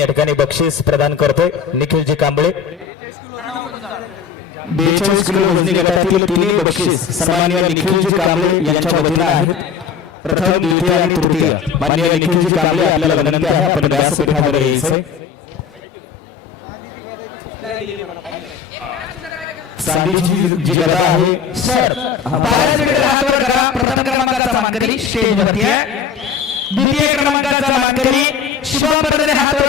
या ठिकाणी बक्षीस प्रदान करतोय निखिलजी कांबळे. बेचाळीस किलो वजनी गटातील तिन्ही बक्षीस सन्मान्य निखिलजी कांबळे यांच्या वतीनं आहेत. प्रथम द्वितीय आणि तृतीय. माननीय निखिलजी कांबळे आपल्याला विनंती आहे आपण व्यासपीठावर यायचंय सांगलीची जी गदा आहे सर बारा सीटर हातवर करा. प्रथम क्रमांकाचा मानकरी स्टेजवरती आहे. द्वितीय क्रमांकाचा मानकरी शुभम बर्दने हातवर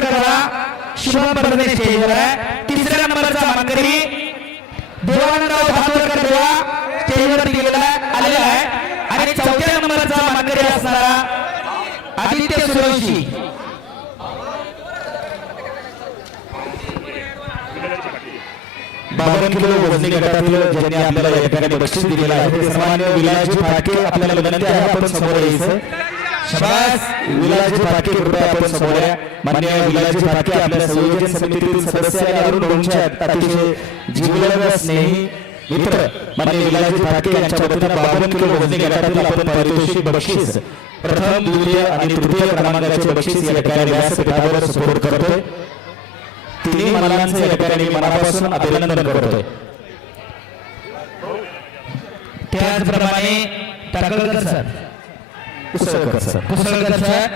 बर्दने आहे. तिसऱ्या नंबरचा मानकरी देवानंदराव हातवर देवा स्टेजवरती गेलेला आलेला आहे. आणि चौथ्या नंबरचा मानकरी असणारा आदित्य सुरवशी बावन्न किलो वजनी गटातील ज्यांनी आपल्याला या ठिकाणी बक्षीस दिलेलं आहे ते सन्मान्य विलासजी फाटके आपल्याला विनंती आहे आपण समोर यायचं. शाबास विलासजी फाटके कृपया आपण समोर। या मान्य विलासजी फाटके आपल्या संयोजन समितीतील सदस्य आणि अरुण डोंगचे अतिशय जिवलग स्नेही मित्र मान्य विलासजी फाटके यांच्या वतीनं बावन्न किलो वजनी गटातील आपण पारितोषिक बक्षीस, प्रथम, द्वितीय आणि तृतीय क्रमांकाचे बक्षीस या ठिकाणी व्यासपीठावर सपोर्ट करतोय. तिन्ही मनांचं या ठिकाणी मनापासून अभिनंदन करतोय. त्याचप्रमाणे Takalkar sir. Kusalkar sir Kusalkar sir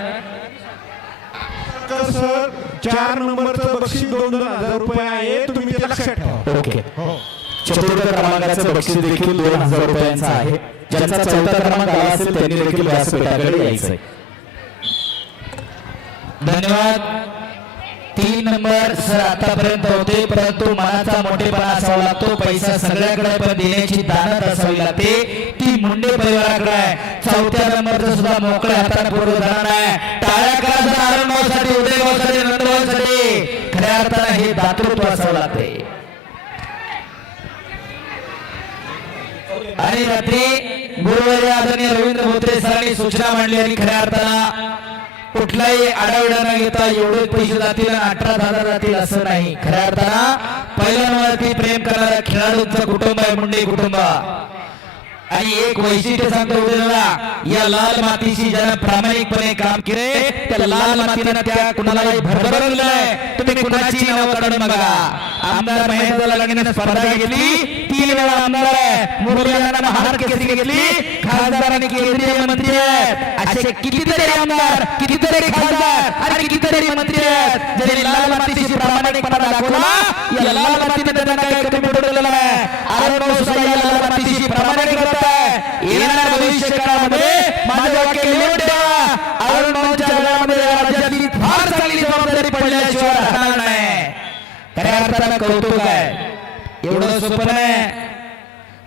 तर सर चार नंबरचं बक्षीस दोन दोन हजार रुपये आहे तुम्ही ते लक्षात ठेवा. ओके. चतुर्थ क्रमांकाचं बक्षीस देखील दोन हजार रुपयांचं आहे. ज्यांचा चौथा क्रमांक आला असेल त्यांनी देखील व्यासपीठाकडे यायचंय. धन्यवाद. नंबर सर आतापर्यंत होते परंतु मनाचा मोठेपणा असावा लागतो. पैसा सगळ्याकडे पण देण्याची दानत असावी लागते. ती मुंडे परिवाराकडे आहे. चौथ्या नंबरचं सुद्धा मोकळ्या हाताने पूर्ण जाणार आहे. टाळ्या करा जर आरणभाऊसाठी उदयभाऊसाठी नंदभाऊसाठी खऱ्या अर्थानं हे दातृत्व असावं लागते. आणि रात्री गुरुवारी आदरणीय रवींद्र भोत्रे सरांनी सूचना मांडली आणि खऱ्या अर्थानं कुठलाही आडाविडा न घेता एवढे पैसे जातील आणि अठरा हजार जातील असं नाही. खऱ्या अर्थानं पहिल्यांवरती प्रेम करणाऱ्या खेळाडूंचं कुटुंब आहे मुंडे कुटुंब. आणि एक वैशिष्ट्य सांगतो उद्याला या लाल मातीशी ज्यानं प्रामाणिकपणे काम केले त्या लाल मातीनं त्या कुणालाही भरभरवलंय तुम्ही कुणाची नाव काढून बघा. आमदार महेंद्र लागण्याने स्पर्धा घेतली. तीन वेळा आमदार मुरलीधरांना महार केसरी घेतली खासदार आणि केंद्रीय मंत्री आहेत. असे कितीतरी आमदार कितीतरी खासदार आणि कितीतरी मंत्री आहेत. ज्यांनी लाल मातीशी प्रामाणिकपणा दाखवला या लाल मातीने त्यांना काही कमी पडलेलं आहे आरोग्य सुद्धा या लाल मातीशी प्रामाणिक करत आहे. येणाऱ्या भविष्य काळामध्ये माझं वाक्य लिहून ठेवा अरुण भाऊच्या घरामध्ये या राज्यातील फार चांगली जबाबदारी पडल्याशिवाय राहणार नाही. खऱ्या अर्थानं कौतुक आहे. एवढं सोपं नाही.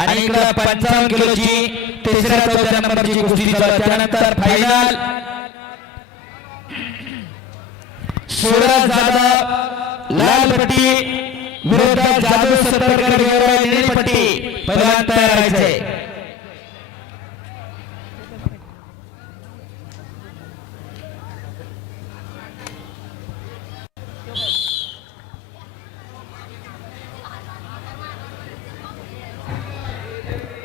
आणि इकडं पंचावन्न किलोची तिसऱ्या चौथ्या नंबरची कुस्ती. त्यानंतर फायनल सूरज जाधव लाल पट्टी विरोधात जाधव सत्तरकर पट्टी.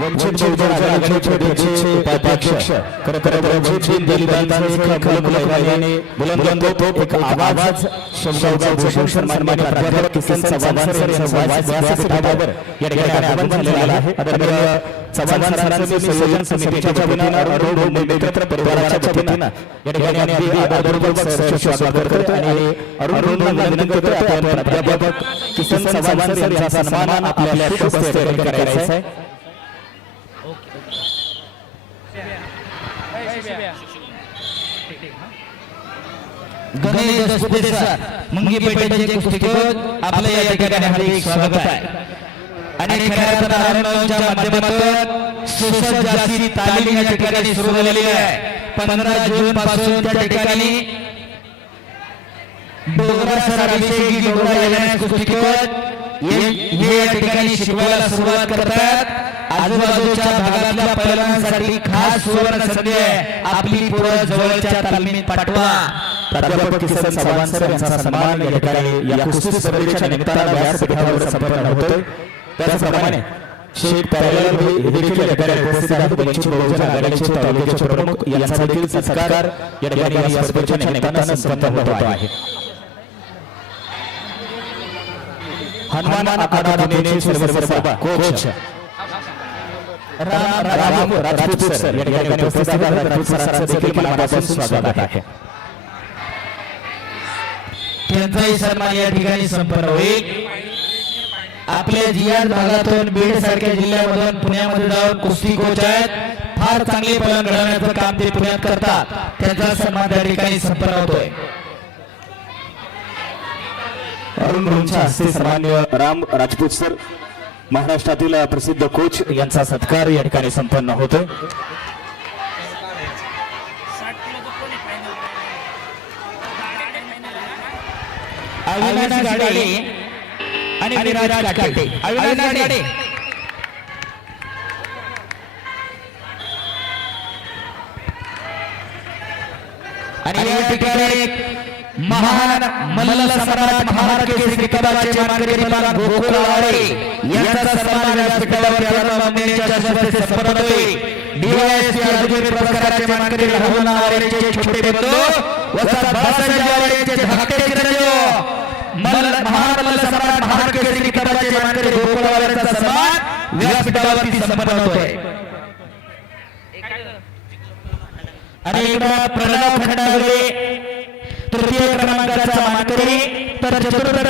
वंचित बहुजन अध्यक्षचे उपाध्यक्ष. खरं खरं वंचित दलितांचे एक आवाज शब्दाचा भूषण सन्मान्य प्राध्यापक किसन चव्हाण सर यांचं व्यास- व्यासपीठावर या ठिकाणी आगमन झालेलं आहे. आदरणीय चव्हाण सरांचं मी संयोजन समितीच्या वतीनं अरुण डोंबे मित्र परिवाराच्या वतीनं या ठिकाणी अगदी आदरपूर्वक सहर्ष स्वागत करतो आणि अरुण डोंबेंना विनंती करतो आपण प्राध्यापक किसन चव्हाण सर यांचा सन्मान आपल्या शुभ हस्ते करायचा आहे गणेश मुंगी पेठेचे आपलं या ठिकाणी हार्दिक स्वागत आहे. आणि खऱ्या माध्यमातून सुसज्ज अशी तालीम या ठिकाणी सुरू झालेली आहे. पंधरा जून पासून त्या ठिकाणी डोगरा सर अभिषेक डोगरा येण्यास हे या ठिकाणी शिकवायला सुरुवात करतात. आजूबाजूच्या भागातल्या पैलवानांसाठी खास सुवर्ण संधी आहे. आपली पोरं जवळच्या तालमीत पाठवा. प्राध्यापक किसन चव्हाण सर यांचा सन्मान या ठिकाणी या कुस्ती स्पर्धेच्या निमित्तानं व्यासपीठावर संपन्न होतोय. त्याचप्रमाणे शेख पॅरेलल हे देखील या उपस्थित आहेत. वंचित बहुजन आघाडीचे तालुक्याचे प्रमुख यांचा देखील सत्कार या ठिकाणी या स्पर्धेच्या निमित्तानं संपन्न होतो आहे. हनुमान अकादमीने कोच राम राजपूत सर या ठिकाणी उपस्थित आहेत. राजपूत सरांचं देखील मनापासून स्वागत आहे. त्यांचाही सन्मान या ठिकाणी संपन्न होईल. आपल्या जियात भागातून बीड सारख्या जिल्ह्यामधून पुण्यामध्ये जाऊन कुस्ती कोच आहेत. फार चांगले पलन घडवण्याचं काम ते पुण्यात करतात. त्यांचा सन्मान त्या ठिकाणी संपन्न होतोय. अरुण रोंच्या हस्ते सन्मान्य राम राजपूत सर महाराष्ट्रातील प्रसिद्ध कोच यांचा सत्कार या ठिकाणी संपन्न होतोय. अविनाश गाडे. आणि विराज काटे अविनाश गाडे आणि या ठिकाणी महान मल्ल सम्राट महाराज केसरी किताबाचे मानकरी पलवान गोकुळ आवाडे यांचा सन्मान व्यासपीठावर प्यारा मामलेच्या हस्ते संपन्न होईल डीवायएसपी अर्जुन पुरस्काराचे मानकरी राहुल आवाडेचे छोटे बंधू वसात बाळासाहेब आवाडेचे धाकटे चिरंजीव मल्ल महान मल्ल सम्राट सन्मान संपन्न होतोय आणि इकडं प्रणव खंडागळे तृतीय क्रमांकाचा मानकरी तर चतुर्थ